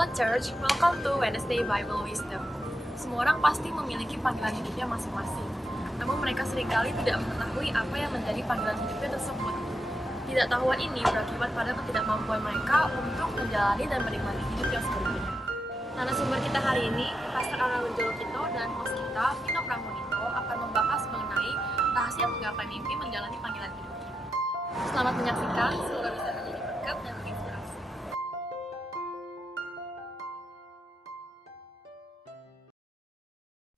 Hello Church, welcome to Wednesday Bible Wisdom. Semua orang pasti memiliki panggilan hidupnya masing-masing. Namun mereka seringkali tidak mengetahui apa yang menjadi panggilan hidupnya tersebut. Ketidaktahuan ini berakibat pada ketidakmampuan mereka untuk menjalani dan menikmati hidup yang sebenarnya. Narasumber kita hari ini, Pastor Ana Winjolokito dan host kita, Vino Pramonito, akan membahas mengenai rahasia menggapai mimpi menjalani panggilan hidup. Selamat menyaksikan, semoga bisa menjadi berkat dan menginspirasi.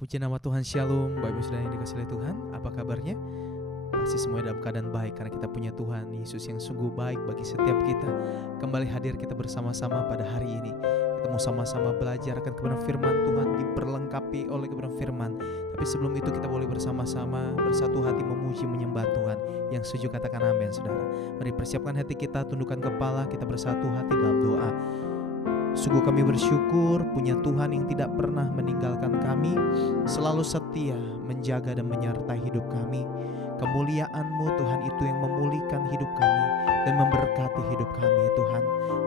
Puji nama Tuhan, Shalom, Bapak Ibu Saudara yang dikasihi oleh Tuhan. Apa kabarnya? Pasti semuanya dalam keadaan baik karena kita punya Tuhan Yesus yang sungguh baik bagi setiap kita. Kembali hadir kita bersama-sama pada hari ini. Kita mau sama-sama belajar akan kebenaran firman Tuhan, diperlengkapi oleh kebenaran firman. Tapi sebelum itu kita boleh bersama-sama bersatu hati memuji menyembah Tuhan. Yang setuju katakan amin, saudara. Mari persiapkan hati kita, tundukkan kepala, kita bersatu hati dalam doa. Sungguh kami bersyukur punya Tuhan yang tidak pernah meninggalkan kami, selalu setia menjaga dan menyertai hidup kami. Kemuliaan-Mu Tuhan itu yang memulihkan hidup kami dan memberkati hidup kami Tuhan.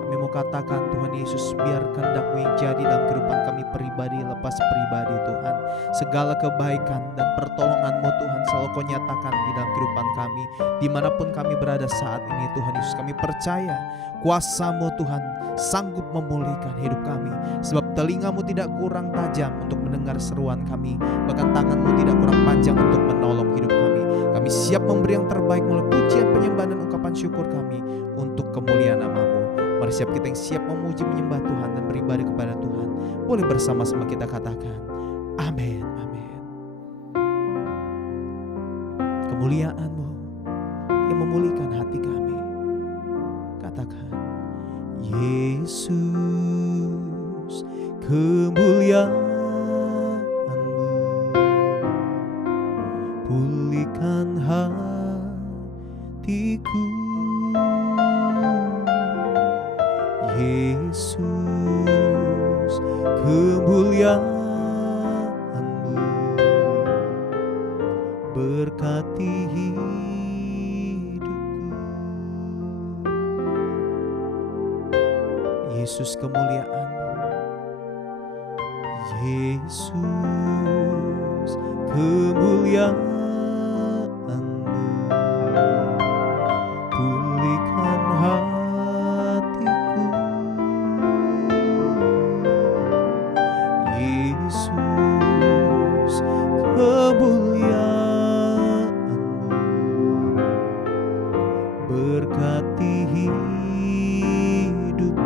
Kami mau katakan Tuhan Yesus, biar kehendak-Mu yang jadi dalam kehidupan kami pribadi lepas pribadi Tuhan. Segala kebaikan dan pertolongan-Mu Tuhan selalu Kau nyatakan di dalam kehidupan kami. Dimanapun kami berada saat ini Tuhan Yesus, kami percaya kuasa-Mu Tuhan sanggup memulihkan hidup kami. Sebab telinga-Mu tidak kurang tajam untuk mendengar seruan kami, bahkan tangan-Mu tidak kurang panjang untuk menolong hidup kami. Kami siap memberi yang terbaik melalui pujian, penyembahan dan ungkapan syukur kami untuk kemuliaan nama-Mu. Mari siap kita yang siap memuji menyembah Tuhan dan beribadah kepada Tuhan. Boleh bersama-sama kita katakan amin, amin. Kemuliaan-Mu yang memulihkan hati kami. Katakan Yesus, kemuliaan-Mu pulihkan hatiku. Yesus, kemuliaan-Mu berkati hidupku. Yesus, kemuliaan-Mu. Yesus, kemuliaan-Mu pulihkan hatiku. Yesus, kemuliaan-Mu berkati hidupku.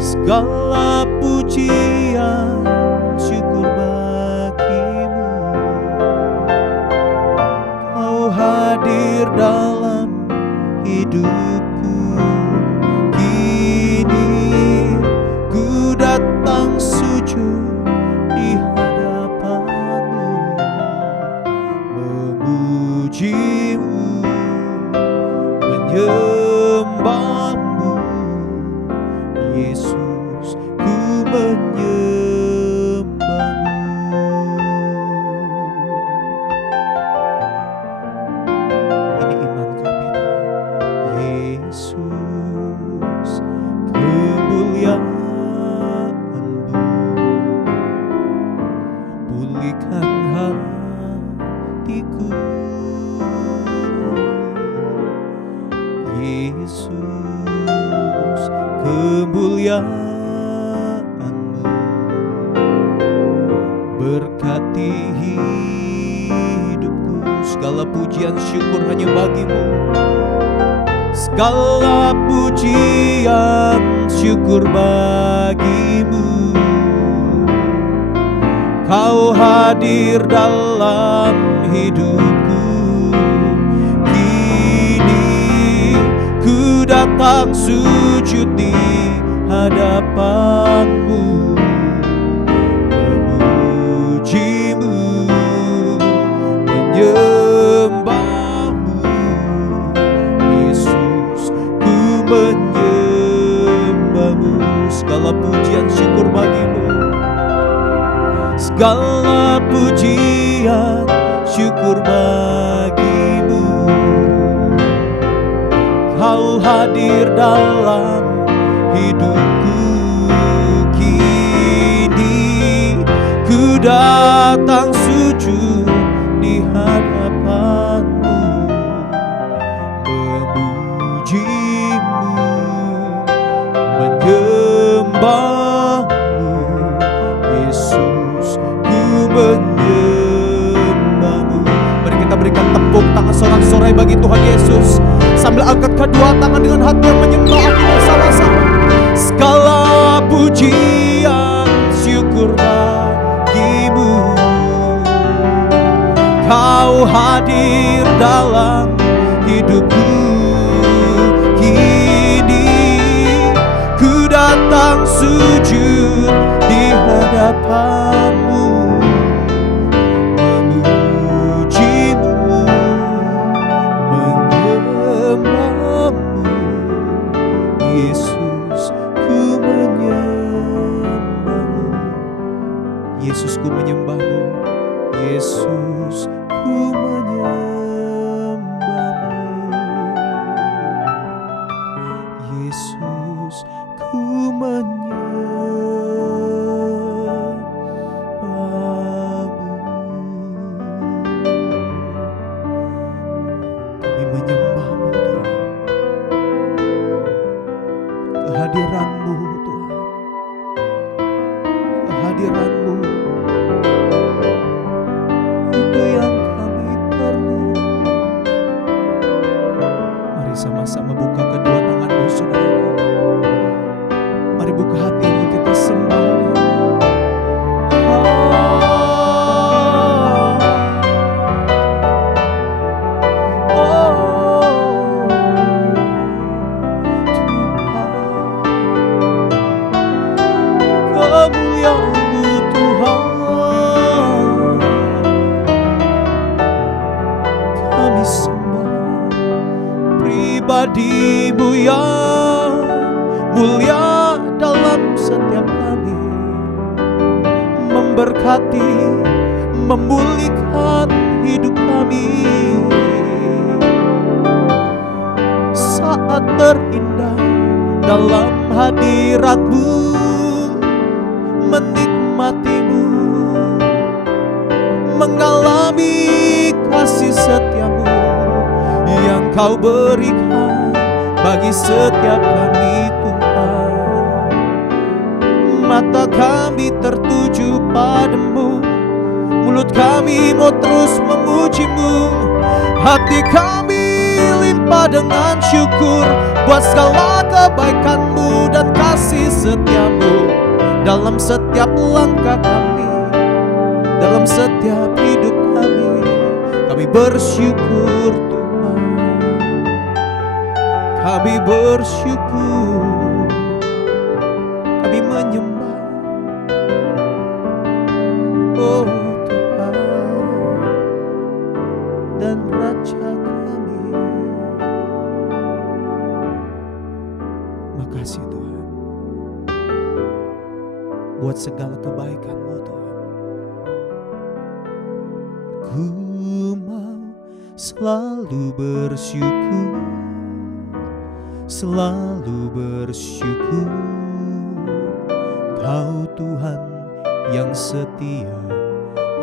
Segala pujian syukur bagi-Mu, Kau hadir dalam hidupku. Kini ku datang sujud di hadapan-Mu, memuji-Mu, menyembah-Mu. Yesus, ku menyembah-Mu. Ini iman kami Tuhan. Yesus, kemuliaan-Mu pulihkan hatiku. Yesus, kemuliaan-Mu berkati hidupku. Segala pujian syukur hanya bagi-Mu. Segala pujian syukur bagi-Mu. Kau hadir dalam hidupku. Kini ku datang sujud di hadapan-Mu, memuji-Mu, menyembah-Mu. Yesus, ku menyembah-Mu. Segala pujian syukur bagi-Mu. Segala pujian syukur bagi-Mu. Kau hadir dalam hidupku. Kini ku datang sujud di hadapanmu, memujimu, menyembahmu. Yesus, ku menyembahmu. Mari kita berikan tepuk tangan sorak-sorai bagi Tuhan Yesus, sambil angkat kedua tangan dengan hati yang menyembah bersama-sama. Segala pujian syukur bagimu, Kau hadir dalam hidupku. Kini ku datang sujud di hadapanmu, memujimu, menyembahmu. Yesus, ku menyembahmu. Yesus, ku menyembahmu. Yesus, ku menyembahmu. Yesus, ku menyembahmu. Kami menyembahmu Tuhan. Kehadiranmu Tuhan, kehadiranmu itu yang kami perlu. Mari sama-sama buka kedua tanganmu saudaraku. Mari buka hati ini, kita sembah Dia. Kemuliaan-Mu Tuhan, kami sembah. Pribadi-Mu yang mulia dalam setiap kami, memberkati, memulihkan hidup kami. Saat terindah dalam hadirat-Mu, menikmati-Mu, mengalami kasih setia-Mu yang Kau berikan bagi setiap kami Tuhan. Mata kami tertuju padamu, mulut kami mau terus memuji-Mu, hati kami limpah dengan syukur buat segala kebaikan-Mu dan kasih setia-Mu dalam setiap langkah kami, dalam setiap hidup kami. Kami bersyukur Tuhan, kami bersyukur, kami menyembah. Oh Tuhan dan Raja kami, makasih Tuhan buat segala kebaikan-Mu Tuhan. Ku mau selalu bersyukur, selalu bersyukur. Kau Tuhan yang setia,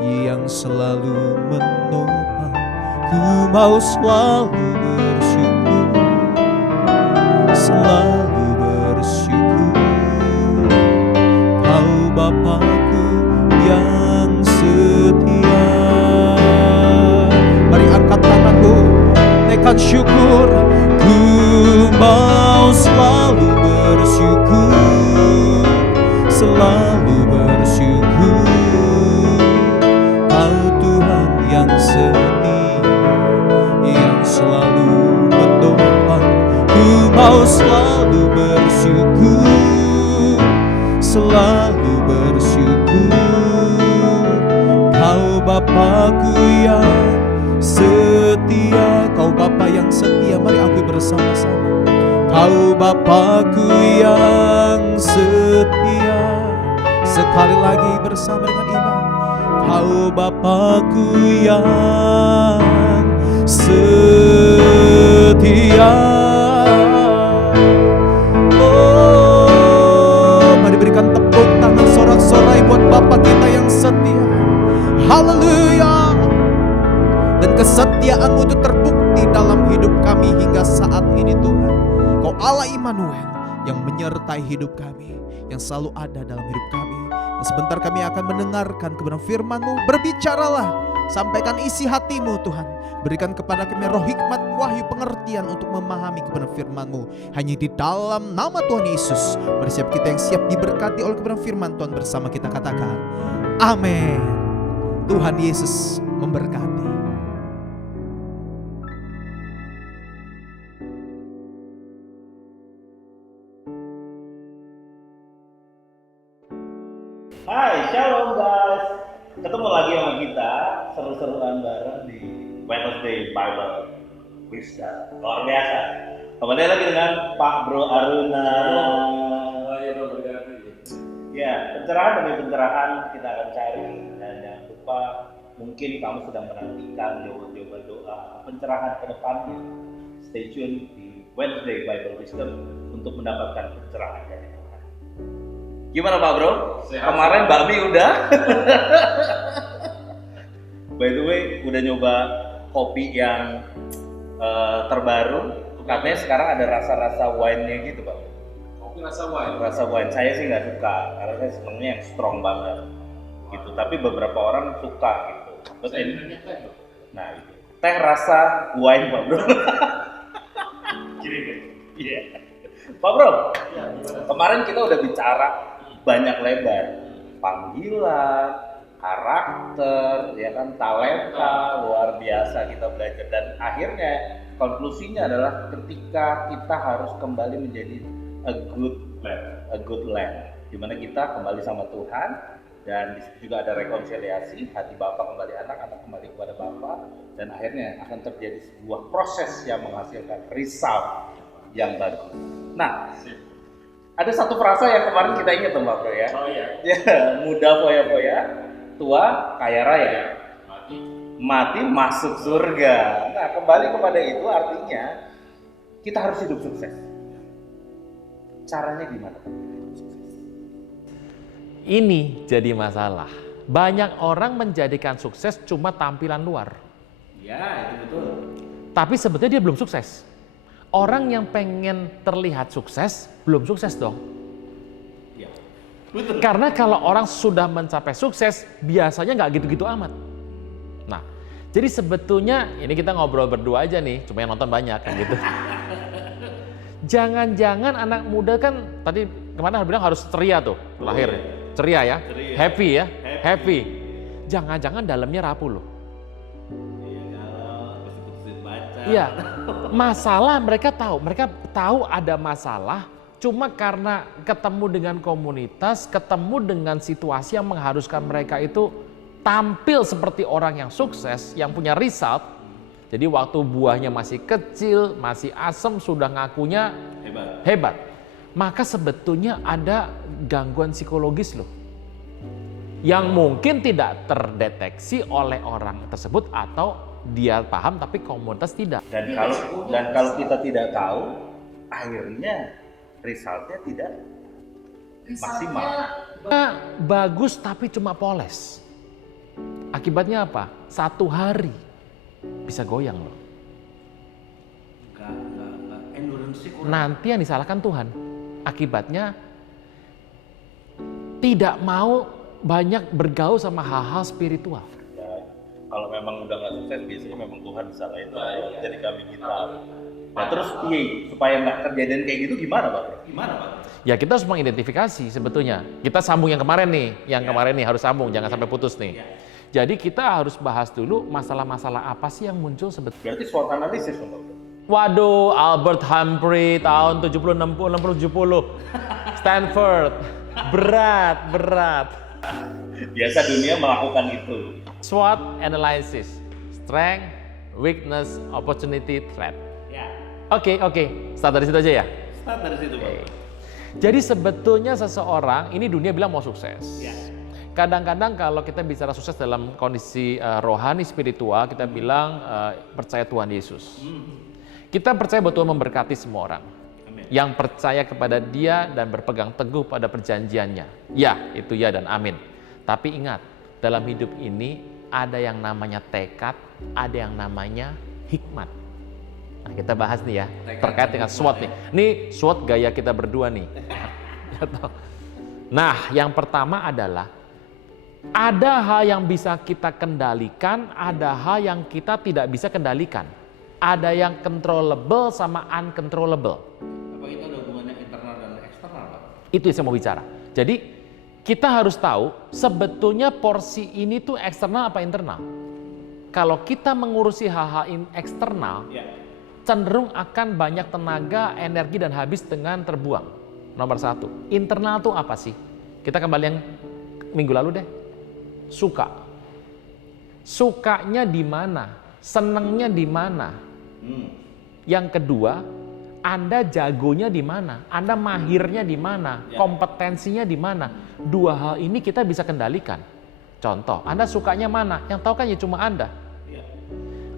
yang selalu menopang. Ku mau selalu bersyukur, selalu bersyukur. Kau Bapa-Ku yang setia. Mari angkat tanganmu, naikkan syukur. Ku mau selalu bersyukur, selalu bersyukur. Kau Tuhan yang setia, yang selalu menopang. Ku mau selalu bersyukur, selalu bersyukur. Kau Bapa-Ku yang setia. Kau Bapa yang setia, mari akui bersama-sama. Kau Bapa-Ku yang setia. Sekali lagi bersama dengan iman. Kau Bapa-Ku yang setia. Bapa kita yang setia. Haleluya. Dan kesetiaan-Mu itu terbukti dalam hidup kami hingga saat ini Tuhan. Kau Allah Immanuel yang menyertai hidup kami, yang selalu ada dalam hidup kami. Dan sebentar kami akan mendengarkan kebenaran firman-Mu. Berbicaralah, sampaikan isi hati-Mu Tuhan. Berikan kepada kami roh hikmat, wahyu, pengertian untuk memahami kebenaran firman-Mu. Hanya di dalam nama Tuhan Yesus. Mari siap kita yang siap diberkati oleh kebenaran firman Tuhan bersama kita katakan amin. Tuhan Yesus memberkati. Hai, shalom guys. Ketemu lagi sama kita, seru-seruan bareng di Wednesday Bible Wisdom. Luar biasa. Kembali lagi dengan Pak Bro Aruna. Ya, pencerahan demi pencerahan kita akan cari. Dan jangan lupa, mungkin kamu sedang menantikan jawaban doa pencerahan ke depannya. Stay tune di Wednesday Bible Wisdom untuk mendapatkan pencerahan dari Tuhan. Gimana Pak Bro? Kemarin bakmi udah? By the way, udah nyoba kopi yang terbaru. Katanya sekarang ada rasa-rasa wine-nya gitu Pak. Kopi rasa wine? Rasa wine, saya sih nggak suka. Karena saya senangnya yang strong banget gitu. Tapi beberapa orang suka gitu. Nah itu, teh rasa wine Pak Bro. Iya. Pak Bro, kemarin kita udah bicara banyak lebar, panggilan, karakter, ya kan, talenta, luar biasa kita belajar. Dan akhirnya konklusinya adalah ketika kita harus kembali menjadi a good land, dimana kita kembali sama Tuhan. Dan di situ juga ada rekonsiliasi, hati Bapa kembali anak, anak kembali kepada Bapa. Dan akhirnya akan terjadi sebuah proses yang menghasilkan result yang bagus. Nah, ada satu frasa yang kemarin kita ingat Mbak Bro ya. Oh iya. Ya, muda foya-foya, tua kaya raya, mati masuk surga. Nah, kembali kepada itu artinya kita harus hidup sukses. Caranya gimana? Ini jadi masalah. Banyak orang menjadikan sukses cuma tampilan luar. Ya, itu betul. Tapi sebetulnya dia belum sukses. Orang yang pengen terlihat sukses, belum sukses dong. Ya, betul. Karena kalau orang sudah mencapai sukses, biasanya nggak gitu-gitu amat. Nah, jadi sebetulnya ini kita ngobrol berdua aja nih, cuma yang nonton banyak kan gitu. Jangan-jangan anak muda kan tadi kemana bilang harus ceria tuh lahir, ceria ya, Ceria. happy ya, happy. Jangan-jangan dalamnya rapuh loh. Iya, kalau mesti putusin pacar. Iya, masalah mereka tahu ada masalah, cuma karena ketemu dengan komunitas, ketemu dengan situasi yang mengharuskan mereka itu tampil seperti orang yang sukses, yang punya result. Jadi waktu buahnya masih kecil, masih asem, sudah ngakunya hebat. Maka sebetulnya ada gangguan psikologis loh, yang mungkin tidak terdeteksi oleh orang tersebut atau dia paham tapi komunitas tidak. Dan kalau kita tidak tahu, akhirnya resultnya tidak maksimal. Bagus tapi cuma poles. Akibatnya apa? 1 hari bisa goyang loh. Enggak, endurance kurang. Nanti yang disalahkan Tuhan. Akibatnya tidak mau banyak bergaul sama hal-hal spiritual. Ya, kalau memang udah nggak sukses, biasanya memang Tuhan disalahin. Jadi kami kita. Nah terus supaya nggak kejadian kayak gitu gimana Pak? Ya kita harus mengidentifikasi sebetulnya. Kita sambung yang kemarin nih, kemarin nih harus sambung, jangan sampai putus nih. Jadi kita harus bahas dulu masalah-masalah apa sih yang muncul sebetulnya. Berarti SWOT analisis Pak. Waduh, Albert Humphrey tahun 70, 60, 70. Stanford. Berat. Biasa dunia melakukan itu. SWOT analysis. Strength, weakness, opportunity, threat. Ya. Oke. Start dari situ aja ya. Start dari situ Pak. Jadi sebetulnya seseorang, ini dunia bilang mau sukses. Ya. Kadang-kadang kalau kita bicara sukses dalam kondisi rohani spiritual, kita bilang percaya Tuhan Yesus. Kita percaya bahwa Tuhan memberkati semua orang. Amin. Yang percaya kepada Dia dan berpegang teguh pada perjanjiannya. Ya, itu ya dan amin. Tapi ingat, dalam hidup ini ada yang namanya tekad, ada yang namanya hikmat. Nah, kita bahas nih ya, terkait dengan SWOT nih. Ini SWOT gaya kita berdua nih. Nah, yang pertama adalah ada hal yang bisa kita kendalikan, ada hal yang kita tidak bisa kendalikan. Ada yang controllable sama uncontrollable. Apa itu ada hubungannya internal dan eksternal, Pak? Itu yang saya mau bicara. Jadi kita harus tahu sebetulnya porsi ini tuh eksternal apa internal. Kalau kita mengurusi hal-hal eksternal, Ya. cenderung akan banyak tenaga, energi dan habis dengan terbuang. Nomor satu. Internal tuh apa sih? Kita kembali yang minggu lalu deh. Suka. Sukanya di mana? Senengnya di mana? Yang kedua, Anda jagonya di mana? Anda mahirnya di mana? Kompetensinya di mana? Dua hal ini kita bisa kendalikan. Contoh, Anda sukanya mana? Yang tahu kan ya cuma Anda.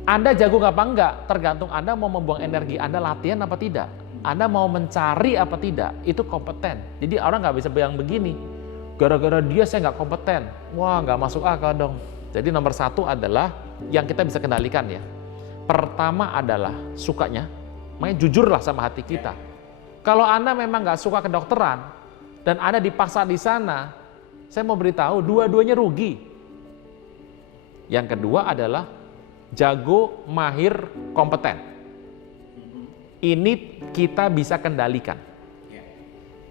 Anda jago apa enggak? Tergantung Anda mau membuang energi Anda latihan apa tidak. Anda mau mencari apa tidak. Itu kompeten. Jadi orang nggak bisa bilang begini. Gara-gara dia saya nggak kompeten. Wah, nggak masuk akal dong. Jadi nomor satu adalah yang kita bisa kendalikan ya. Pertama adalah sukanya, makanya jujurlah sama hati kita. Kalau Anda memang nggak suka kedokteran dan Anda dipaksa di sana, saya mau beritahu dua-duanya rugi. Yang kedua adalah jago, mahir, kompeten. Ini kita bisa kendalikan.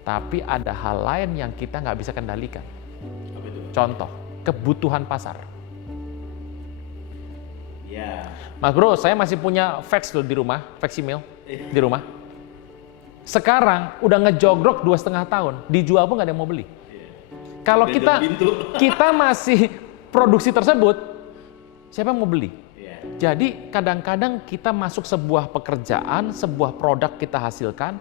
Tapi ada hal lain yang kita nggak bisa kendalikan. Contoh, kebutuhan pasar. Mas bro, saya masih punya fax loh di rumah, fax email di rumah. Sekarang udah ngejogrok 2,5 tahun, dijual pun nggak ada yang mau beli. Kalau kita masih produksi tersebut, siapa yang mau beli? Jadi kadang-kadang kita masuk sebuah pekerjaan, sebuah produk kita hasilkan,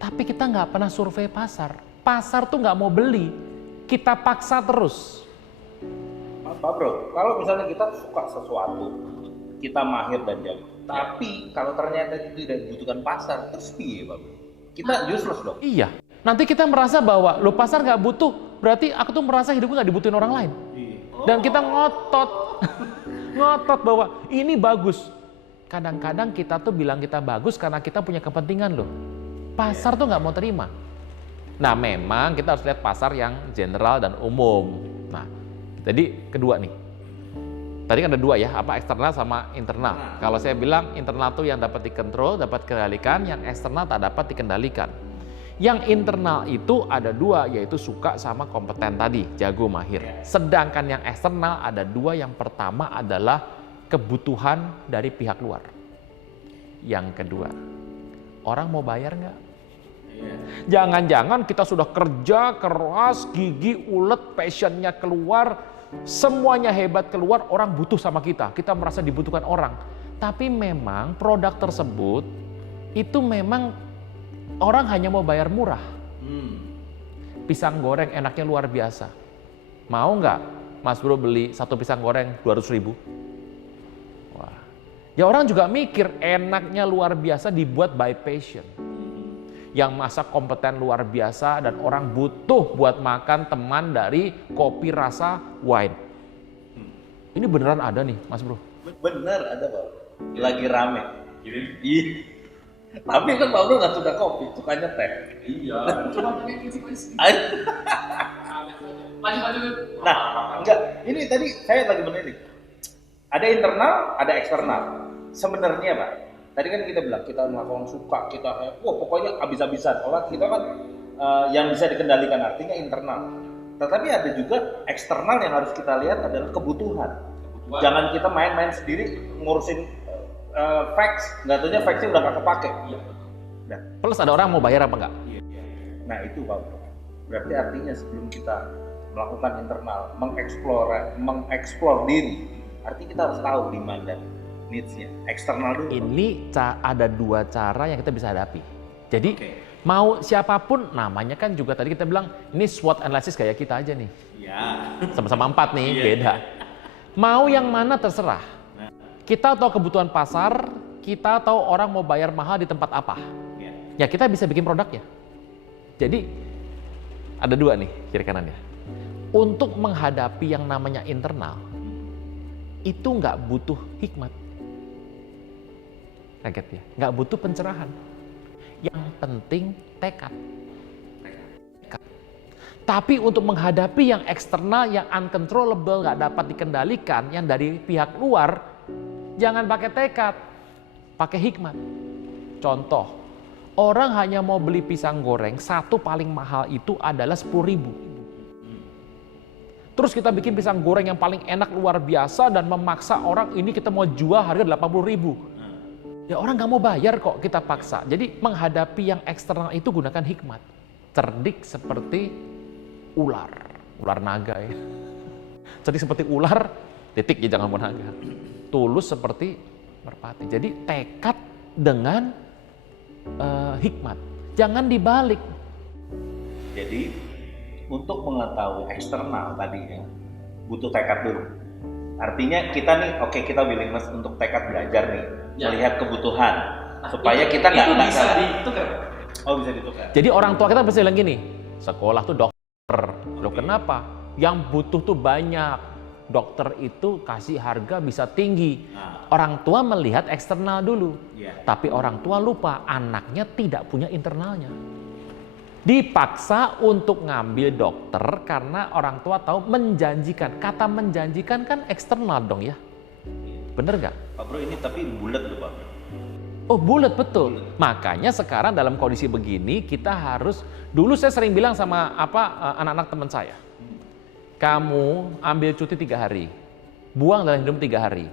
tapi kita nggak pernah survei pasar. Pasar tuh nggak mau beli, kita paksa terus. Pak Bro, kalau misalnya kita suka sesuatu, kita mahir dan jago, tapi kalau ternyata itu tidak dibutuhkan pasar, terus piye Pak Bro? Kita useless dong. Iya, nanti kita merasa bahwa lo pasar nggak butuh, berarti aku tuh merasa hidupku nggak dibutuhin orang lain. Dan kita ngotot, ngotot bahwa ini bagus. Kadang-kadang kita tuh bilang kita bagus karena kita punya kepentingan loh. Pasar tuh nggak mau terima. Nah memang kita harus lihat pasar yang general dan umum. Nah, jadi kedua nih. Tadi kan ada dua ya, apa eksternal sama internal. Kalau saya bilang internal tuh yang dapat dikontrol, dapat dikendalikan, yang eksternal tak dapat dikendalikan. Yang internal itu ada dua, yaitu suka sama kompeten tadi, jago, mahir. Sedangkan yang eksternal ada dua, yang pertama adalah kebutuhan dari pihak luar. Yang kedua, orang mau bayar nggak? Jangan-jangan kita sudah kerja keras, gigi, ulet, passionnya keluar, semuanya hebat keluar, orang butuh sama kita merasa dibutuhkan orang. Tapi memang produk tersebut itu memang orang hanya mau bayar murah. Pisang goreng enaknya luar biasa. Mau nggak Mas Bro beli satu pisang goreng 200.000? Wah. Ya orang juga mikir enaknya luar biasa dibuat by passion. Yang masak kompeten luar biasa dan orang butuh buat makan teman dari kopi rasa wine. Ini beneran ada nih Mas Bro? Bener ada Pak. Lagi rame. Iya. Tapi kan Pak Bro nggak suka kopi, sukanya teh. Iya, cuma pakai kisi-kisi. Lanjut. Nah, enggak. Ini tadi saya lagi menilik. Ada internal, ada eksternal. Sebenarnya Pak, tadi kan kita bilang kita melakukan suka, kita kayak, wah pokoknya habis-habisan. Orang kita kan yang bisa dikendalikan artinya internal. Tetapi ada juga eksternal yang harus kita lihat adalah kebutuhan. Jangan kita main-main sendiri ngurusin fax, nggak tahunya faxnya udah nggak kepake. Nah, Plus ada orang mau bayar apa enggak? nah itu Pak. Berarti artinya sebelum kita melakukan internal, mengeksplor diri, artinya kita harus tahu demand dan needs-nya. Eksternal dulu. Ini ada dua cara yang kita bisa hadapi. Jadi mau siapapun, namanya kan juga tadi kita bilang ini SWOT analysis kayak kita aja nih. Ya. Sama-sama 4 nih, beda. Mau yang mana terserah. Kita tahu kebutuhan pasar, kita tahu orang mau bayar mahal di tempat apa. Ya kita bisa bikin produknya. Jadi ada dua nih kiri kanan ya. Untuk menghadapi yang namanya internal, itu nggak butuh hikmat. Kaget ya? Nggak butuh pencerahan. Yang penting tekad. Tapi untuk menghadapi yang eksternal, yang uncontrollable, nggak dapat dikendalikan, yang dari pihak luar, jangan pakai tekad, pakai hikmat. Contoh, orang hanya mau beli pisang goreng, satu paling mahal itu adalah 10.000. Terus kita bikin pisang goreng yang paling enak luar biasa dan memaksa orang ini kita mau jual harga 80.000. Ya orang nggak mau bayar kok, kita paksa. Jadi menghadapi yang eksternal itu gunakan hikmat. Cerdik seperti ular naga ya. Cerdik seperti ular, titik ya jangan mau naga. Tulus seperti merpati. Jadi tekad dengan hikmat, jangan dibalik. Jadi untuk mengetahui eksternal tadi ya, butuh tekad dulu. Artinya kita nih, oke, kita willingness untuk tekad belajar nih, melihat kebutuhan, supaya kita nggak bisa ditukar. Oh, bisa ditukar. Jadi orang tua kita pasti bilang gini, sekolah tuh dokter. Loh kenapa? Yang butuh tuh banyak. Dokter itu kasih harga bisa tinggi. Orang tua melihat eksternal dulu. Tapi orang tua lupa anaknya tidak punya internalnya. Dipaksa untuk ngambil dokter karena orang tua tahu menjanjikan. Kata menjanjikan kan eksternal dong ya. Bener nggak? Pak Bro, ini tapi bulat loh Pak Bro. Oh bulat betul. Makanya sekarang dalam kondisi begini kita harus, dulu saya sering bilang sama anak-anak teman saya, kamu ambil cuti 3 hari, buang dalam hidup 3 hari,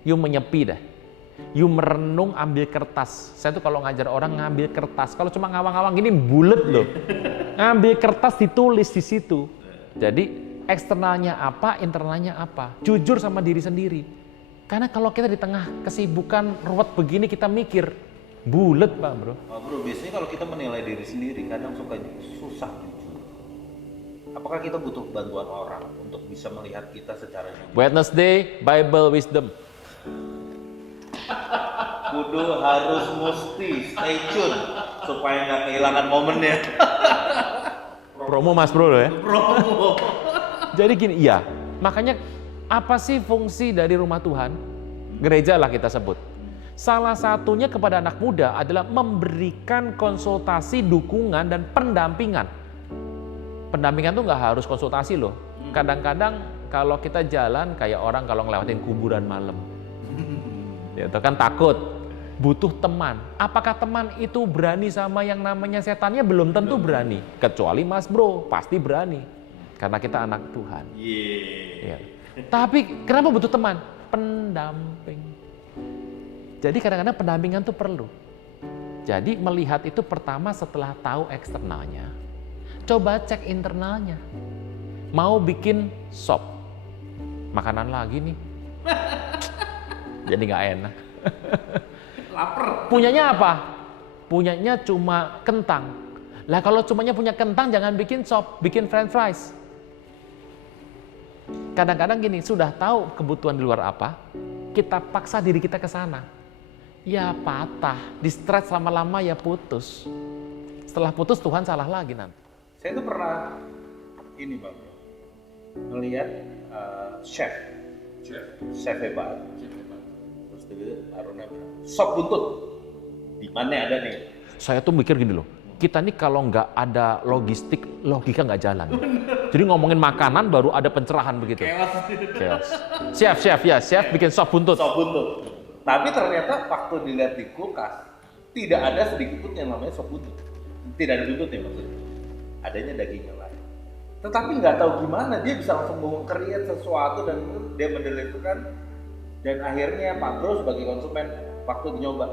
you menyepi dah, you merenung, ambil kertas. Saya tuh kalau ngajar orang ngambil kertas, kalau cuma ngawang-ngawang gini bulat loh, ngambil kertas ditulis di situ. Jadi eksternalnya apa, internalnya apa, jujur sama diri sendiri. Karena kalau kita di tengah kesibukan ruwet begini kita mikir, bulet Pak Bro. Pak Bro, biasanya kalau kita menilai diri sendiri kadang suka susah jujur. Apakah kita butuh bantuan orang untuk bisa melihat kita secara nyata? Wednesday, Bible Wisdom. Kudu harus mesti stay tune supaya nggak kehilangan momennya. Promo Mas Bro loh ya. Promo. Jadi gini, iya. Makanya apa sih fungsi dari rumah Tuhan? Gereja lah kita sebut. Salah satunya kepada anak muda adalah memberikan konsultasi, dukungan, dan pendampingan. Pendampingan tuh nggak harus konsultasi loh. Kadang-kadang kalau kita jalan kayak orang kalau ngelewatin kuburan malam. Ya, itu kan takut, butuh teman. Apakah teman itu berani sama yang namanya setannya? Belum tentu berani. Kecuali Mas Bro, pasti berani. Karena kita anak Tuhan. Ya. Tapi kenapa butuh teman? Pendamping. Jadi kadang-kadang pendampingan itu perlu. Jadi melihat itu pertama setelah tahu eksternalnya. Coba cek internalnya. Mau bikin sop. Makanan lagi nih. Jadi nggak enak. Laper. Punyanya apa? Punyanya cuma kentang. Lah kalau cumanya punya kentang jangan bikin sop, bikin french fries. Kadang-kadang gini, sudah tahu kebutuhan di luar apa, kita paksa diri kita ke sana. Ya patah, di-stretch lama-lama ya putus. Setelah putus Tuhan salah lagi nanti. Saya tuh pernah ini Pak Bro, melihat chef hebat. Terus dia taruhnya sop buntut. Di mana ada nih? Saya tuh mikir gini loh, kita nih kalau nggak ada logistik, logika nggak jalan. Jadi ngomongin makanan baru ada pencerahan begitu. Chaos. Chef bikin sop buntut. Sop buntut. Tapi ternyata waktu dilihat di kulkas, tidak ada sedikit pun yang namanya sop buntut. Tidak ada buntutnya maksudnya. Adanya daging yang lain. Tetapi nggak tahu gimana dia bisa langsung meng-create sesuatu dan dia mendeliverkan. Dan akhirnya Pak Bro sebagai konsumen waktu nyoba,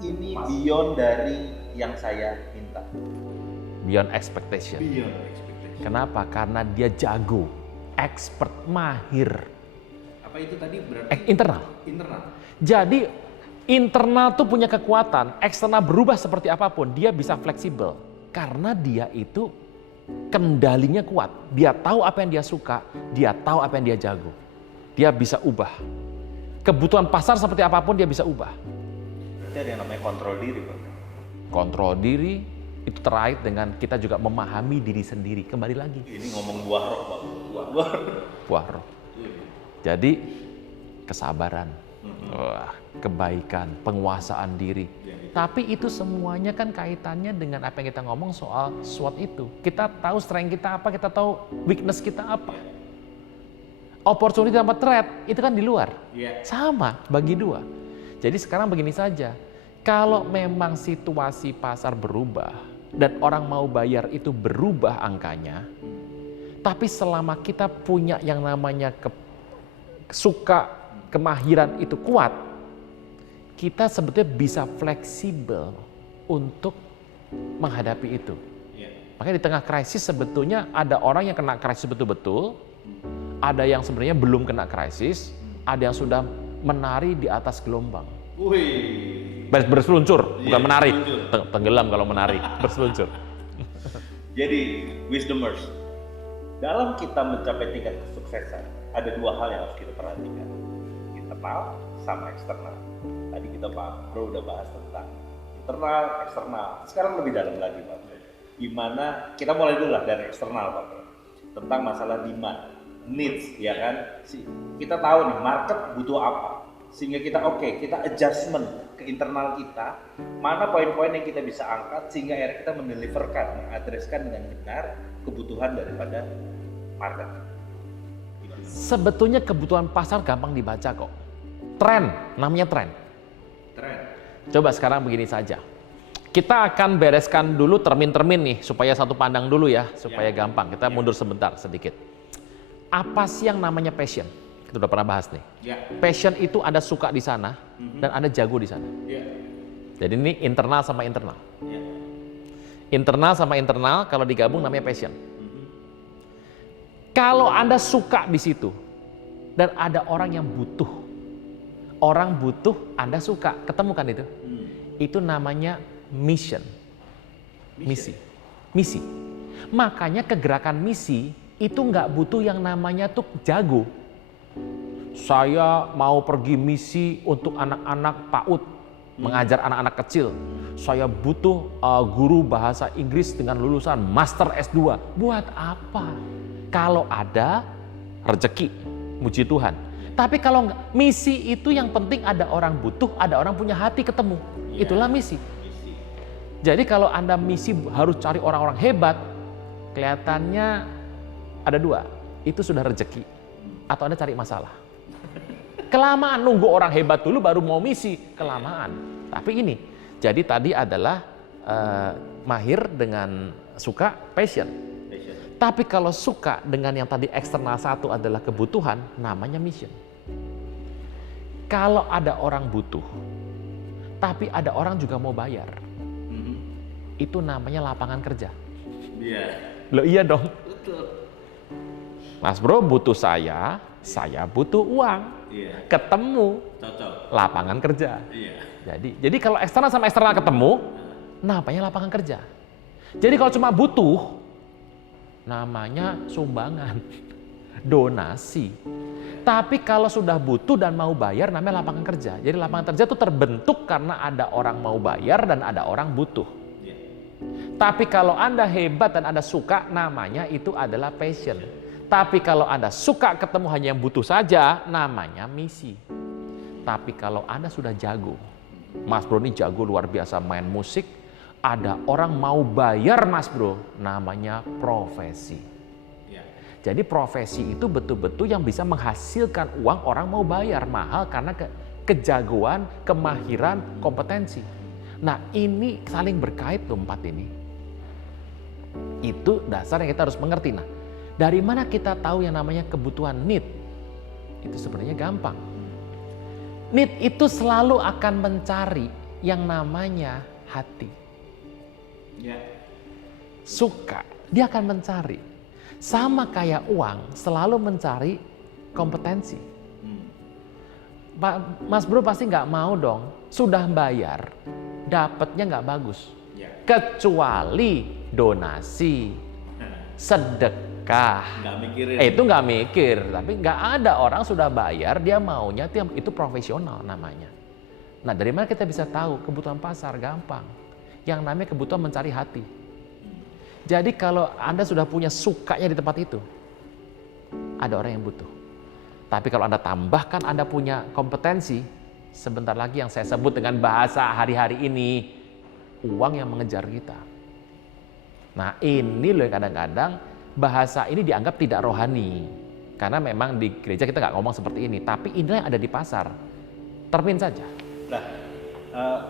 ini beyond dari yang saya minta. Beyond expectation. Kenapa? Karena dia jago, expert, mahir. Apa itu tadi berarti? Internal. Jadi internal tuh punya kekuatan, eksternal berubah seperti apapun, dia bisa fleksibel. Karena dia itu kendalinya kuat. Dia tahu apa yang dia suka, dia tahu apa yang dia jago. Dia bisa ubah. Kebutuhan pasar seperti apapun dia bisa ubah. Berarti ada yang namanya kontrol diri Pak. Kontrol diri, Itu terkait dengan kita juga memahami diri sendiri. Kembali lagi, Ini ngomong buah roh, Bang. Buah roh. buah roh. Jadi kesabaran, wah, kebaikan, penguasaan diri. Tapi itu semuanya kan kaitannya dengan apa yang kita ngomong soal SWOT itu. Kita tahu strength kita apa, kita tahu weakness kita apa. Opportunity sama threat itu kan di luar. Iya. Sama, bagi dua. Jadi sekarang begini saja, kalau memang situasi pasar berubah dan orang mau bayar itu berubah angkanya, tapi selama kita punya yang namanya suka, kemahiran itu kuat, kita sebetulnya bisa fleksibel untuk menghadapi itu. Makanya di tengah krisis sebetulnya ada orang yang kena krisis betul-betul, ada yang sebenarnya belum kena krisis, ada yang sudah menari di atas gelombang. Wih. Berseluncur, bukan Iya, menari. berseluncur. Tenggelam kalau menari, berseluncur. Jadi, wisdomers, dalam kita mencapai tingkat kesuksesan, ada dua hal yang harus kita perhatikan. Internal sama eksternal. Tadi kita Bro udah bahas tentang internal, eksternal. Sekarang lebih dalam lagi Pak Bro. Gimana, kita mulai dulu lah dari eksternal Pak Bro. Tentang masalah demand, needs, ya kan. Kita tahu nih market butuh apa. Sehingga kita kita adjustment ke internal kita, mana poin-poin yang kita bisa angkat sehingga akhirnya kita mendeliverkan, mengadreskan dengan benar kebutuhan daripada market. Gimana? Sebetulnya kebutuhan pasar gampang dibaca kok. Tren, namanya tren. Tren. Coba sekarang begini saja. Kita akan bereskan dulu termin-termin nih, supaya satu pandang dulu ya, supaya gampang. Kita mundur sebentar sedikit. Apa sih yang namanya passion? Kita udah pernah bahas nih. Ya. Passion itu ada suka di sana dan ada jago di sana. Ya. Jadi ini internal sama internal. Ya. Internal sama internal kalau digabung namanya passion. Kalau Anda suka di situ dan ada orang yang butuh, orang butuh, Anda suka, ketemu kan itu? Itu namanya mission. Misi. Makanya kegerakan misi itu nggak butuh yang namanya tuh jago. Saya mau pergi misi untuk anak-anak PAUD, mengajar anak-anak kecil. Saya butuh guru bahasa Inggris dengan lulusan Master S2. Buat apa? Kalau ada rezeki, muji Tuhan. Tapi kalau enggak, misi itu yang penting ada orang butuh, ada orang punya hati ketemu. Itulah misi. Jadi kalau Anda misi harus cari orang-orang hebat, kelihatannya ada dua. Itu sudah rezeki. Atau Anda cari masalah. Kelamaan nunggu orang hebat dulu baru mau misi, kelamaan. Tapi ini, jadi tadi adalah mahir dengan suka, passion. Tapi kalau suka dengan yang tadi eksternal satu adalah kebutuhan, namanya mission. Kalau ada orang butuh, tapi ada orang juga mau bayar, itu namanya lapangan kerja. Iya. Loh iya dong. Betul. Mas Bro butuh saya butuh uang. Iya. Ketemu Cocok. lapangan kerja. Iya. Jadi kalau eksternal sama eksternal ketemu, namanya lapangan kerja. Jadi kalau cuma butuh, namanya sumbangan, donasi. Tapi kalau sudah butuh dan mau bayar, namanya lapangan kerja. Jadi lapangan kerja itu terbentuk karena ada orang mau bayar dan ada orang butuh. Iya. Tapi kalau Anda hebat dan Anda suka, namanya itu adalah passion. Tapi kalau Anda suka ketemu hanya yang butuh saja, namanya misi. Tapi kalau Anda sudah jago, Mas Bro ini jago luar biasa main musik, ada orang mau bayar Mas Bro, namanya profesi. Iya. Jadi profesi itu betul-betul yang bisa menghasilkan uang, orang mau bayar mahal karena kejagoan, kemahiran, kompetensi. Nah ini saling berkait loh empat ini. Itu dasar yang kita harus mengerti. Nah, dari mana kita tahu yang namanya kebutuhan need? Itu sebenarnya gampang. Need itu selalu akan mencari yang namanya hati. Iya. Suka, dia akan mencari. Sama kayak uang, selalu mencari kompetensi. Mas Bro pasti nggak mau dong, sudah bayar, dapatnya nggak bagus. Iya. Kecuali donasi, sedekah. Nggak mikirin. Itu nggak mikir, tapi nggak ada orang sudah bayar dia maunya itu profesional namanya. Nah dari mana kita bisa tahu kebutuhan pasar? Gampang. yang namanya kebutuhan mencari hati. Jadi kalau Anda sudah punya sukanya di tempat itu, ada orang yang butuh. Tapi kalau Anda tambahkan Anda punya kompetensi, sebentar lagi yang saya sebut dengan bahasa hari-hari ini, uang yang mengejar kita. Nah ini loh yang kadang-kadang bahasa ini dianggap tidak rohani. Karena memang di gereja kita nggak ngomong seperti ini, tapi inilah yang ada di pasar. Termin saja. Nah,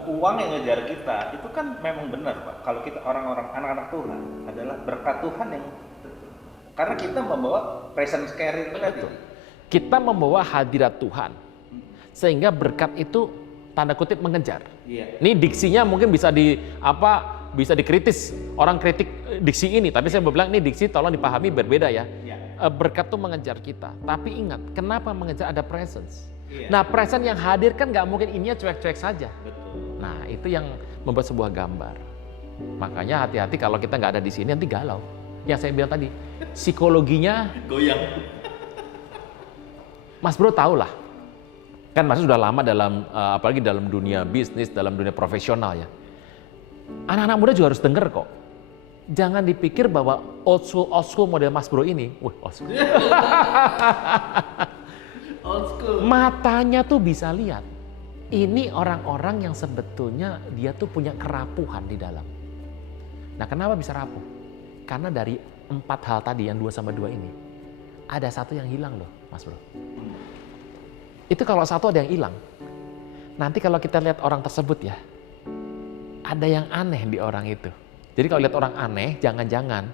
uang yang ngejar kita itu kan memang benar Pak. Kalau kita orang-orang anak-anak Tuhan adalah berkat Tuhan yang karena kita membawa presence carrier tadi. Kita membawa hadirat Tuhan. Sehingga berkat itu tanda kutip mengejar. Iya. Ini diksinya mungkin bisa bisa dikritis. Orang kritik diksi ini, tapi saya mau bilang ini diksi tolong dipahami berbeda ya. Iya. Berkat itu mengejar kita. Tapi ingat, kenapa mengejar ada presence? Iya. Nah, presence yang hadir kan nggak mungkin ininya cuek-cuek saja. Betul. Nah, itu yang membuat sebuah gambar. Makanya hati-hati kalau kita nggak ada di sini nanti galau. Yang saya bilang tadi, psikologinya Goyang. Mas Bro tahu lah. Kan Mas sudah lama dalam apalagi dalam dunia bisnis, dalam dunia profesional ya. Anak-anak muda juga harus dengar kok. Jangan dipikir bahwa old school model Mas Bro ini, old school. Old school. Matanya tuh bisa lihat. Ini orang-orang yang sebetulnya dia tuh punya kerapuhan di dalam. Nah, kenapa bisa rapuh? Karena dari 4 hal tadi yang 2 sama 2 ini, ada satu yang hilang loh, Mas Bro. Itu kalau satu ada yang hilang. Nanti kalau kita lihat orang tersebut ya, ada yang aneh di orang itu. Jadi kalau lihat orang aneh, jangan-jangan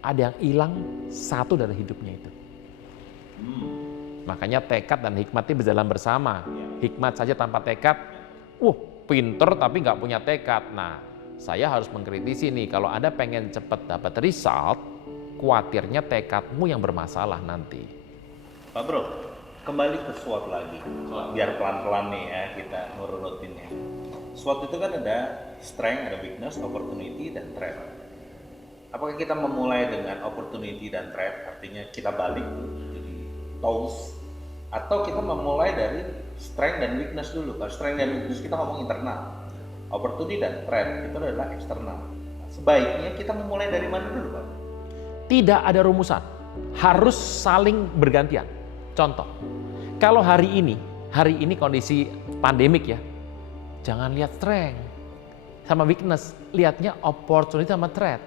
ada yang hilang satu dari hidupnya itu. Makanya tekad dan hikmat itu berjalan bersama. Hikmat saja tanpa tekad, pinter tapi nggak punya tekad. Nah, saya harus mengkritisi nih, kalau Anda pengen cepat dapat result, khawatirnya tekadmu yang bermasalah nanti. Pak Bro, kembali ke SWOT lagi. Biar pelan-pelan nih ya kita ngurutinnya. SWOT itu kan ada strength, ada weakness, opportunity, dan threat. Apakah kita memulai dengan opportunity dan threat, artinya kita balik jadi toast, atau kita memulai dari strength dan weakness dulu? Kalau strength dan weakness kita ngomong internal, opportunity dan threat itu adalah eksternal. Sebaiknya kita memulai dari mana dulu Pak? Tidak ada rumusan, harus saling bergantian. Contoh, kalau hari ini kondisi pandemik ya, jangan lihat strength sama weakness, lihatnya opportunity sama threat.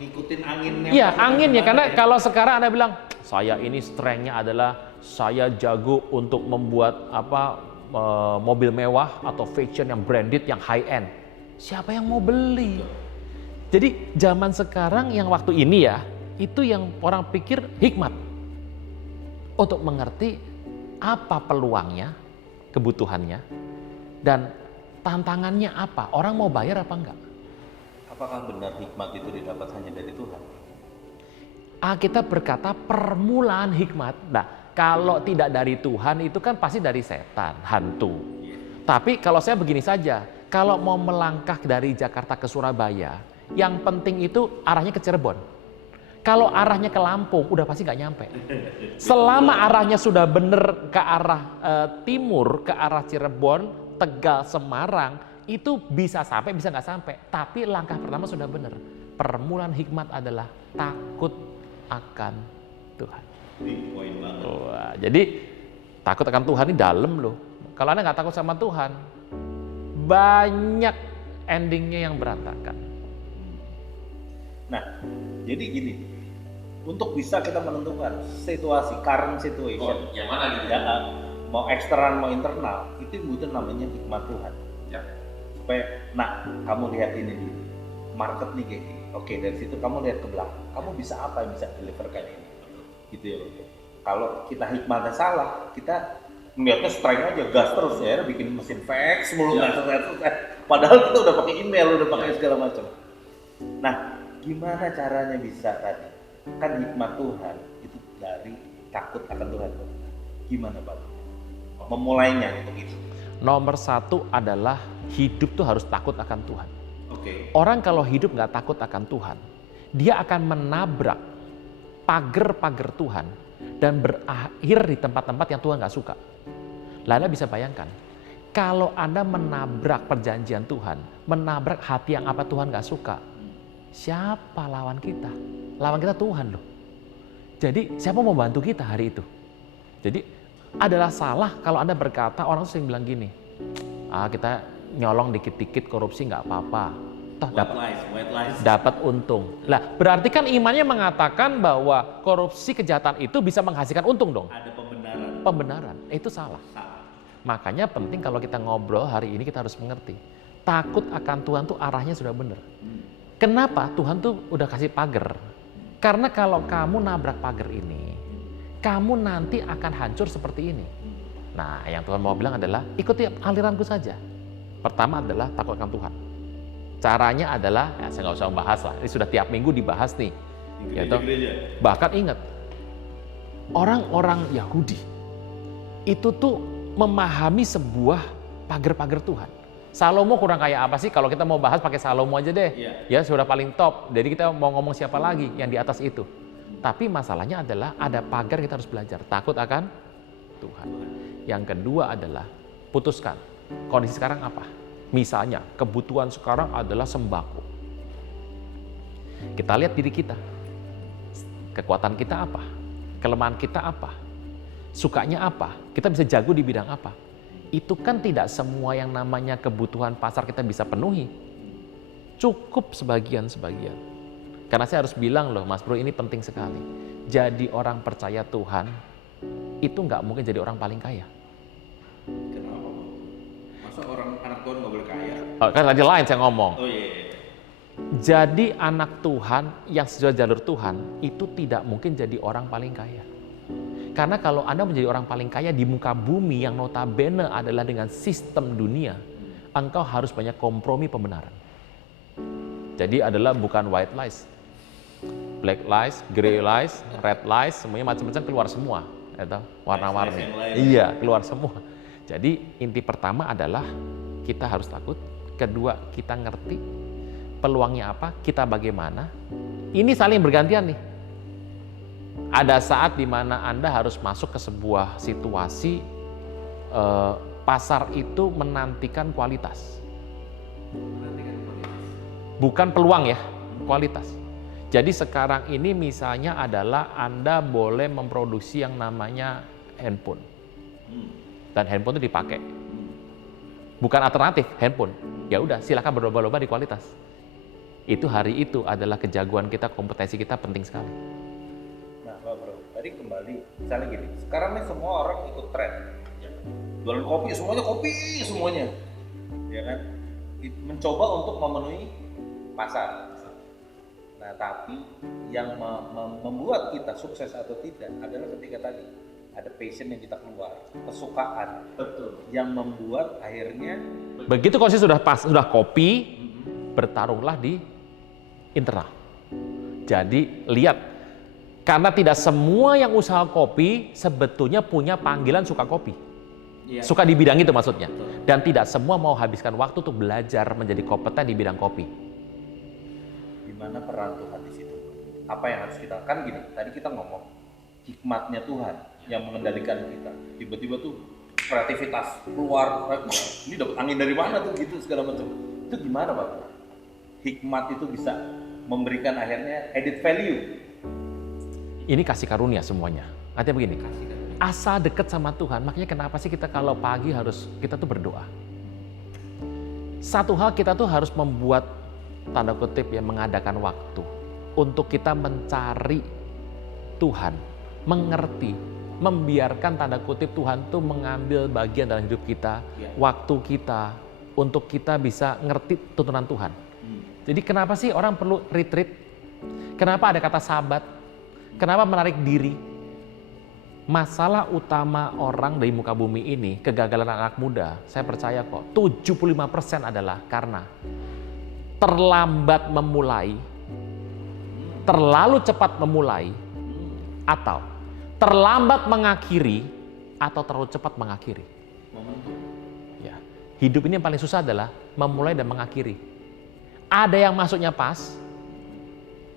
Ngikutin anginnya. Iya, angin ya, karena kalau sekarang Anda bilang, saya ini strength-nya adalah saya jago untuk membuat mobil mewah atau fashion yang branded, yang high end. Siapa yang mau beli? Jadi zaman sekarang yang waktu ini ya, itu yang orang pikir hikmat. Untuk mengerti apa peluangnya, kebutuhannya, dan tantangannya apa. Orang mau bayar apa enggak? Apakah benar hikmat itu didapat hanya dari Tuhan? Alkitab berkata permulaan hikmat. Nah, kalau tidak dari Tuhan itu kan pasti dari setan, hantu. Tapi kalau saya begini saja, kalau mau melangkah dari Jakarta ke Surabaya, yang penting itu arahnya ke Cirebon. Kalau arahnya ke Lampung, udah pasti nggak nyampe. Selama arahnya sudah benar ke arah timur, ke arah Cirebon, Tegal, Semarang, itu bisa sampai, bisa nggak sampai. Tapi langkah pertama sudah benar. Permulaan hikmat adalah takut akan Tuhan. Poin banget. Wah, jadi takut akan Tuhan ini dalam loh. Kalau Anda nggak takut sama Tuhan, banyak endingnya yang berantakan. Nah, jadi gini, untuk bisa kita menentukan situasi, current situation, Yang mana gitu? ya, mau eksternal mau internal, itu butuh namanya hikmat Tuhan. Ya. Supaya, nah, kamu lihat ini nih, market nih kayak gini. Oke, dari situ kamu lihat ke belakang, kamu bisa apa yang bisa deliverkan ini, gitu ya. Kalau kita hikmatnya salah, kita melihatnya strength aja, gas terus ya, bikin mesin fax mulu nggak selesai. Padahal kita udah pakai email, udah pakai segala macam. Nah, gimana caranya bisa tadi? Kan hikmat Tuhan itu dari takut akan Tuhan. Gimana Pak? Memulainya untuk itu. Nomor satu adalah hidup tuh harus takut akan Tuhan. Oke. Orang kalau hidup nggak takut akan Tuhan, dia akan menabrak pagar-pagar Tuhan dan berakhir di tempat-tempat yang Tuhan nggak suka. Lalu bisa bayangkan, Kalau Anda menabrak perjanjian Tuhan, menabrak hati yang apa Tuhan gak suka, siapa lawan kita? Lawan kita Tuhan loh. Jadi siapa mau bantu kita hari itu? Jadi adalah salah kalau Anda berkata, orang sering bilang gini, kita nyolong dikit-dikit korupsi nggak apa-apa, toh White lies. dapat untung. Lah berarti kan imannya mengatakan bahwa korupsi kejahatan itu bisa menghasilkan untung dong. Ada pembenaran. Pembenaran, itu salah. Salah. Makanya penting kalau kita ngobrol hari ini kita harus mengerti. Takut akan Tuhan tuh arahnya sudah benar. Kenapa Tuhan tuh udah kasih pagar? Karena kalau kamu nabrak pagar ini, kamu nanti akan hancur seperti ini. Nah, yang Tuhan mau bilang adalah ikuti aliranku saja. Pertama adalah takut akan Tuhan. Caranya adalah, ya saya nggak usah bahas lah. Ini sudah tiap minggu dibahas nih. Di Yaitu, gereja. bahkan ingat, orang-orang Yahudi itu tuh memahami sebuah pagar-pagar Tuhan. Salomo kurang kayak apa sih? Kalau kita mau bahas pakai Salomo aja deh. Iya. Ya sudah paling top. Jadi kita mau ngomong siapa lagi yang di atas itu. Tapi masalahnya adalah ada pagar kita harus belajar. Takut akan Tuhan. Yang kedua adalah putuskan. Kondisi sekarang apa? Misalnya kebutuhan sekarang adalah sembako. Kita lihat diri kita. Kekuatan kita apa? Kelemahan kita apa? Sukanya apa? Kita bisa jago di bidang apa? Itu kan tidak semua yang namanya kebutuhan pasar kita bisa penuhi. Cukup sebagian-sebagian. Karena saya harus bilang loh, Mas Bro, ini penting sekali. Jadi orang percaya Tuhan, itu nggak mungkin jadi orang paling kaya. Kenapa? Masa orang anak Tuhan nggak boleh kaya? Oh, kan tadi lain saya ngomong. Oh iya. Jadi anak Tuhan yang sesuai jalur Tuhan, itu tidak mungkin jadi orang paling kaya. Karena kalau Anda menjadi orang paling kaya di muka bumi yang notabene adalah dengan sistem dunia, engkau harus banyak kompromi pembenaran. Jadi adalah bukan white lies, black lies, grey lies, red lies, semuanya macam-macam keluar semua, itu warna-warni. Lies yang lain. Iya, keluar semua. Jadi inti pertama adalah kita harus takut, kedua kita ngerti peluangnya apa, kita bagaimana. Ini saling bergantian nih. Ada saat di mana Anda harus masuk ke sebuah situasi pasar itu menantikan kualitas. Bukan peluang ya, kualitas. Jadi sekarang ini misalnya adalah Anda boleh memproduksi yang namanya handphone. Dan handphone itu dipakai. Bukan alternatif, handphone. Ya udah, silakan berlomba-lomba di kualitas. Itu hari itu adalah kejagoan kita, kompetensi kita penting sekali. Nah, Pak Bro, tadi kembali, misalnya gini, sekarang nih semua orang ikut tren. Jualan kopi, semuanya. Ya kan? Mencoba untuk memenuhi pasar. Nah, tapi yang membuat kita sukses atau tidak adalah ketika tadi ada passion yang kita keluar, kesukaan. Betul. Yang membuat akhirnya Begitu kondisi sudah kopi, bertarunglah di internal. Jadi lihat, karena tidak semua yang usaha kopi sebetulnya punya panggilan suka kopi. Iya. Suka di bidang itu maksudnya. Dan tidak semua mau habiskan waktu untuk belajar menjadi kompeten di bidang kopi. di mana peran Tuhan di situ. Apa yang harus kita kan gini, tadi kita ngomong hikmatnya Tuhan yang mengendalikan kita. Tiba-tiba tuh kreativitas keluar, ini dapat angin dari mana tuh gitu segala macam. Itu gimana Pak? Hikmat itu bisa memberikan akhirnya added value. Ini kasih karunia semuanya. Artinya begini, asal dekat sama Tuhan, makanya kenapa sih kita kalau pagi kita tuh berdoa. Satu hal kita tuh harus membuat tanda kutip ya, mengadakan waktu untuk kita mencari Tuhan, mengerti, membiarkan tanda kutip Tuhan tuh mengambil bagian dalam hidup kita, waktu kita, untuk kita bisa ngerti tuntunan Tuhan. Jadi kenapa sih orang perlu retreat? Kenapa ada kata sabat? Kenapa menarik diri? Masalah utama orang dari muka bumi ini, kegagalan anak muda, saya percaya kok, 75% adalah karena terlambat memulai, terlalu cepat memulai, atau terlambat mengakhiri, atau terlalu cepat mengakhiri. Ya. Hidup ini yang paling susah adalah memulai dan mengakhiri. Ada yang masuknya pas,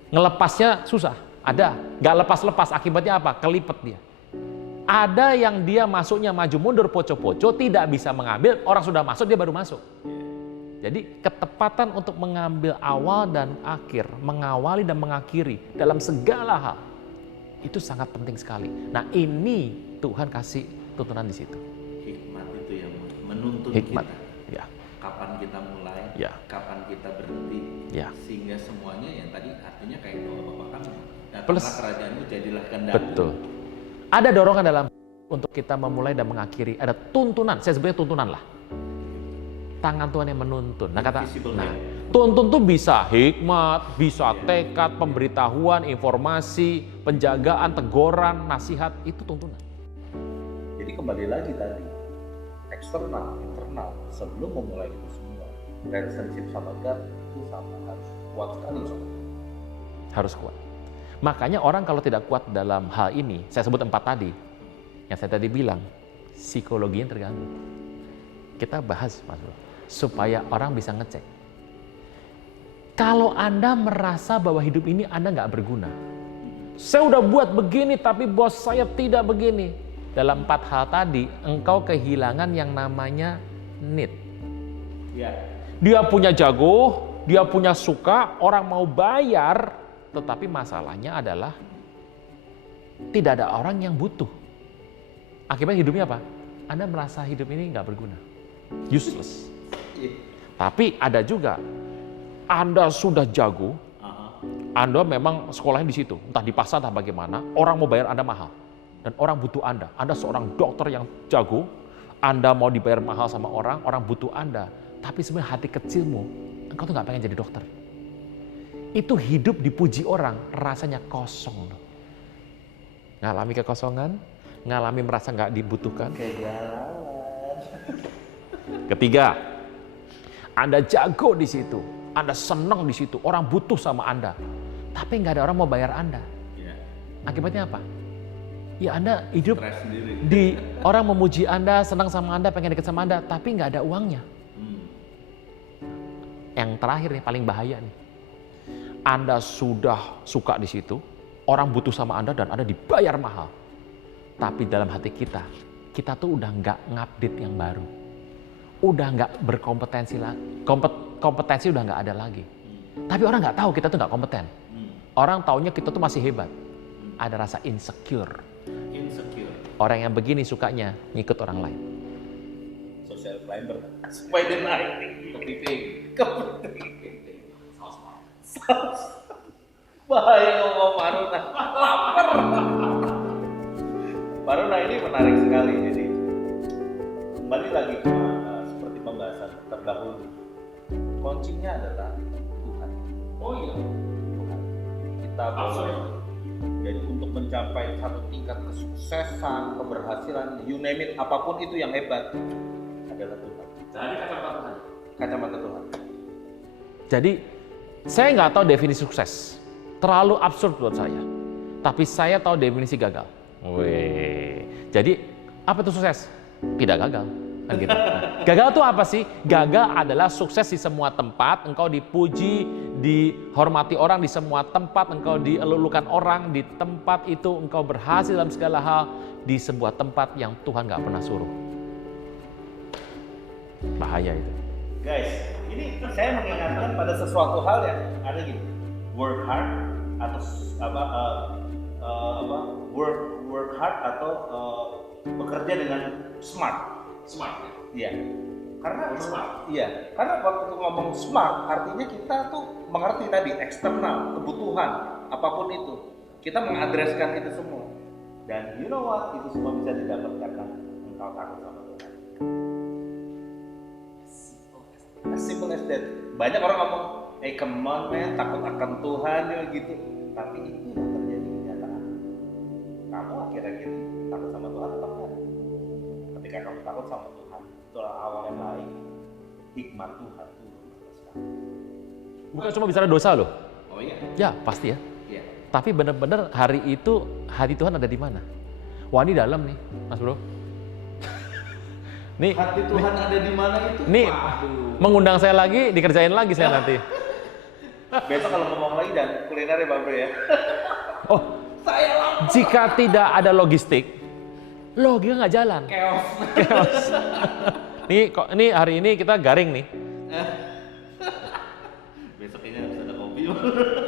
ngelepasnya susah. Ada, nggak lepas-lepas, akibatnya apa? Kelipet dia. Ada yang dia masuknya maju mundur poco-poco, tidak bisa mengambil, orang sudah masuk dia baru masuk. Jadi ketepatan untuk mengambil awal dan akhir, mengawali dan mengakhiri dalam segala hal, itu sangat penting sekali. Nah ini Tuhan kasih tuntunan di situ. Hikmat itu yang menuntun Hikmat, kita. ya, Kapan kita mulai, Ya. kapan kita berhenti, ya, sehingga semuanya yang tadi artinya kayak doa Bapak kamu. Datanglah Plus- kerajaanmu, jadilah kehendakmu. betul. Ada dorongan dalam untuk kita memulai dan mengakhiri. Ada tuntunan, saya sebutnya tuntunan lah. Tangan Tuhan yang menuntun. Nah kata, Invisible nah, hand. tuntun tuh bisa hikmat, bisa tekad, pemberitahuan, informasi, penjagaan, teguran, nasihat, itu tuntunan. Jadi kembali lagi tadi, eksternal, internal, sebelum memulai itu semua, relationship sama God itu sama harus kuat sekali. Harus kuat. Makanya orang kalau tidak kuat dalam hal ini, saya sebut 4 tadi, yang saya tadi bilang, psikologinya terganggu. Kita bahas, Mas Bro, supaya orang bisa ngecek. Kalau Anda merasa bahwa hidup ini Anda nggak berguna, saya udah buat begini tapi bos saya tidak begini. Dalam 4 hal tadi, engkau kehilangan yang namanya need. Ya, Dia punya jago, dia punya suka, orang mau bayar, tetapi masalahnya adalah tidak ada orang yang butuh. Akibatnya hidupnya apa? Anda merasa hidup ini nggak berguna, useless. Tapi ada juga, Anda sudah jago, Anda memang sekolahnya di situ, entah di pasar entah bagaimana, orang mau bayar Anda mahal. Dan orang butuh Anda. Anda seorang dokter yang jago, Anda mau dibayar mahal sama orang, orang butuh Anda. Tapi sebenarnya hati kecilmu, engkau tuh nggak pengen jadi dokter. Itu hidup dipuji orang, rasanya kosong. Ngalami kekosongan, ngalami merasa nggak dibutuhkan. Ketiga, Anda jago di situ, Anda senang di situ, orang butuh sama Anda. Tapi nggak ada orang mau bayar Anda. Ya. Akibatnya apa? Ya Anda hidup Stres sendiri. di orang memuji Anda, senang sama Anda, pengen dekat sama Anda, tapi nggak ada uangnya. Yang terakhir nih, paling bahaya nih. Anda sudah suka di situ, orang butuh sama Anda dan Anda dibayar mahal. Tapi dalam hati kita tuh udah nggak ngupdate yang baru. Udah nggak berkompetensi lagi. Kompetensi udah nggak ada lagi. Tapi orang nggak tahu kita tuh nggak kompeten. Orang taunya kita tuh masih hebat. Ada rasa insecure. Insecure. Orang yang begini sukanya ngikut orang lain. social climber, spider naik, Kepiting. bahaya ngomong Maruna, lapar. Maruna ini menarik sekali, jadi kembali lagi ke seperti pembahasan terdahulu, kuncinya adalah Tuhan. Oh iya. Tuhan. Kita boleh jadi untuk mencapai satu tingkat kesuksesan, keberhasilan, you name it, apapun itu yang hebat adalah Tuhan. Jadi kacamata Tuhan. Kacamata Tuhan. Jadi saya nggak tahu definisi sukses, terlalu absurd buat saya. Tapi saya tahu definisi gagal. Weh, jadi apa itu sukses? Tidak gagal. Kan gitu. Nah, gagal itu apa sih? Gagal adalah sukses di semua tempat, engkau dipuji, dihormati orang di semua tempat, engkau dielulukan orang di tempat itu, engkau berhasil dalam segala hal di sebuah tempat yang Tuhan nggak pernah suruh. Bahaya itu. Guys, ini saya mengingatkan pada sesuatu hal yang ada gini, work hard atau work hard atau bekerja dengan smart. Smart. Iya. Karena Smart. iya, karena waktu ngomong smart artinya kita tuh mengerti tadi eksternal, kebutuhan, apapun itu. Kita mengadreskan itu semua. Dan you know what? Itu semua bisa didapatkan karena engkau takut sama Tuhan. As simple as that. Banyak orang ngomong, come on man, takut akan Tuhan ya gitu. Tapi itu yang terjadi kenyataan. Kamu akhir-akhir takut sama Tuhan atau enggak? Ketika kamu takut sama Tuhan, itulah awal yang baik. Hikmat Tuhan turun atas kamu. Bukan cuma bicara dosa loh. Oh iya. Ya pasti ya. Iya. Tapi benar-benar hari itu hati Tuhan ada di mana? Wah ini dalam nih, Mas Bro. Nih, Hati Tuhan ada di mana itu? nih Waduh. mengundang saya lagi, dikerjain lagi saya nanti. Besok kalau ngomong lagi dan kuliner ya Bang Bro ya. Oh, jika tidak ada logistik, logika nggak jalan. Chaos. Chaos. Ini hari ini kita garing nih. Besok ini harus ada kopi.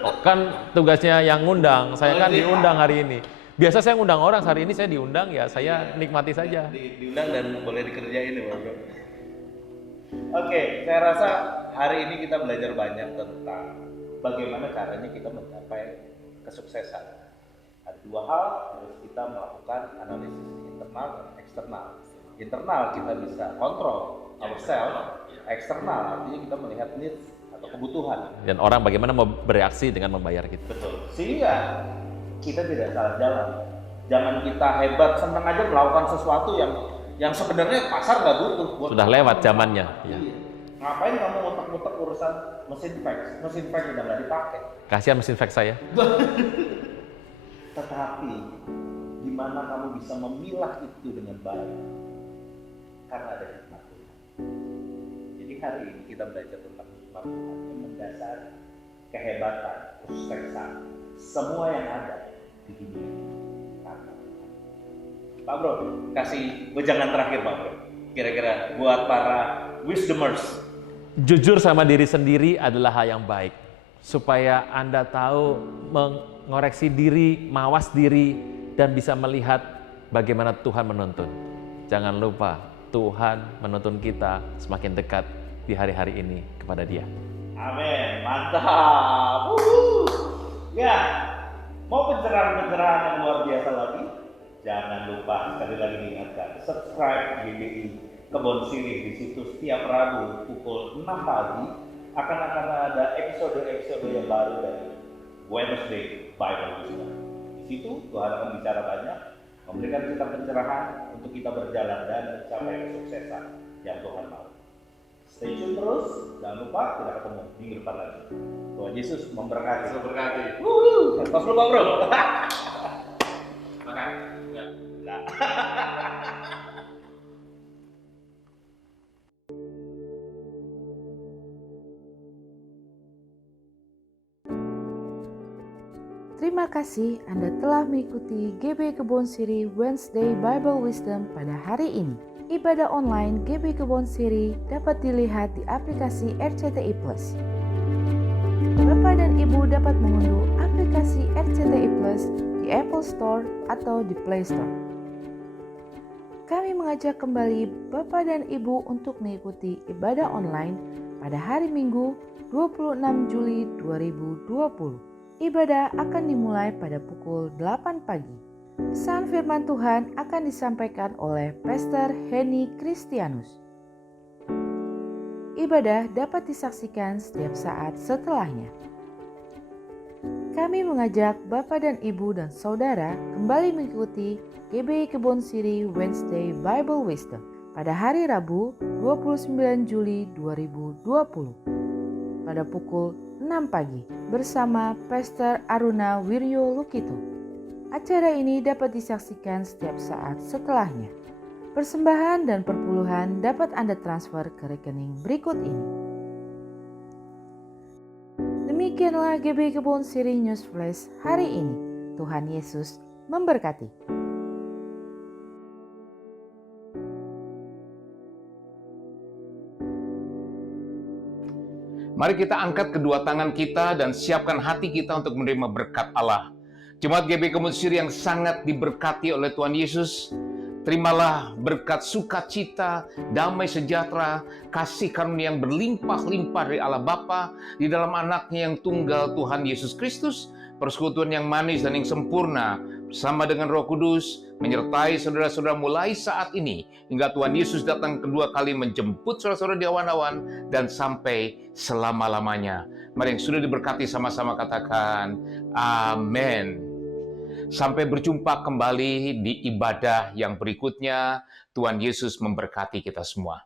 Oh, kan tugasnya yang ngundang, saya kan diundang hari ini. Biasa saya ngundang orang, hari ini saya diundang, ya saya nikmati saja. Diundang dan boleh dikerjain ya, Bro. Oke, saya rasa hari ini kita belajar banyak tentang bagaimana caranya kita mencapai kesuksesan. Ada dua hal, harus kita melakukan analisis internal dan eksternal. Internal kita bisa kontrol ourselves, eksternal artinya kita melihat needs atau kebutuhan. Dan orang bagaimana mau bereaksi dengan membayar kita. Betul. Sehingga kita tidak salah jalan. Jangan kita hebat, senang aja melakukan sesuatu yang sebenarnya pasar nggak butuh. Sudah lewat zamannya. Ya. Iya. Ngapain kamu muter-muter urusan mesin fax? Mesin fax udah nggak dipakai. Kasihan mesin fax saya. Tetapi di mana kamu bisa memilah itu dengan baik? Karena ada hikmat Tuhan. Jadi hari ini kita belajar tentang hikmat Tuhan yang mendasari kehebatan, kesuksesan, semua yang ada di dunia ini. Karena Tuhan. Pak Bro, kasih wejangan terakhir Pak Bro. Kira-kira buat para wisdomers. Jujur sama diri sendiri adalah hal yang baik. Supaya Anda tahu mengoreksi diri, mawas diri, dan bisa melihat bagaimana Tuhan menuntun. Jangan lupa, Tuhan menuntun kita semakin dekat di hari-hari ini kepada Dia. Amin, mantap. Ya, mau pencerahan-pencerahan yang luar biasa lagi? Jangan lupa sekali lagi diingatkan, subscribe GBI Kebon Sirih. Di situ setiap Rabu pukul 6 pagi akan ada episode-episode yang baru dari Wednesday Bible Wisdom. Di situ Tuhan akan bicara banyak, memberikan kita pencerahan untuk kita berjalan dan mencapai kesuksesan yang Tuhan mau. Stay tune terus, jangan lupa kita ketemu minggu depan lagi. Tuhan Yesus memberkati. Memberkati. Tos lu Bro. Makan. Enggak. Terima kasih Anda telah mengikuti GB Kebon Sirih Wednesday Bible Wisdom pada hari ini. Ibadah online GB Kebon Sirih dapat dilihat di aplikasi RCTI Plus. Bapak dan Ibu dapat mengunduh aplikasi RCTI Plus di Apple Store atau di Play Store. Kami mengajak kembali Bapak dan Ibu untuk mengikuti ibadah online pada hari Minggu 26 Juli 2020. Ibadah akan dimulai pada pukul 8 pagi. Pesan firman Tuhan akan disampaikan oleh Pastor Henny Kristianus. Ibadah dapat disaksikan setiap saat setelahnya. Kami mengajak Bapak dan Ibu dan Saudara kembali mengikuti GBI Kebon Sirih Wednesday Bible Wisdom pada hari Rabu 29 Juli 2020 pada pukul 6 pagi bersama Pastor Aruna Wiryo Lukito. Acara ini dapat disaksikan setiap saat setelahnya. Persembahan dan perpuluhan dapat Anda transfer ke rekening berikut ini. Demikianlah GBI Kebon Sirih News Flash hari ini. Tuhan Yesus memberkati. Mari kita angkat kedua tangan kita dan siapkan hati kita untuk menerima berkat Allah. Jemaat GBI Kebon Sirih yang sangat diberkati oleh Tuhan Yesus, terimalah berkat sukacita, damai sejahtera, kasih karunia yang berlimpah-limpah dari Allah Bapa di dalam anaknya yang tunggal Tuhan Yesus Kristus, persekutuan yang manis dan yang sempurna bersama dengan Roh Kudus menyertai saudara-saudara mulai saat ini hingga Tuhan Yesus datang kedua kali menjemput saudara-saudara di awan-awan dan sampai selama-lamanya. Mari yang sudah diberkati sama-sama katakan amin. Sampai berjumpa kembali di ibadah yang berikutnya. Tuhan Yesus memberkati kita semua.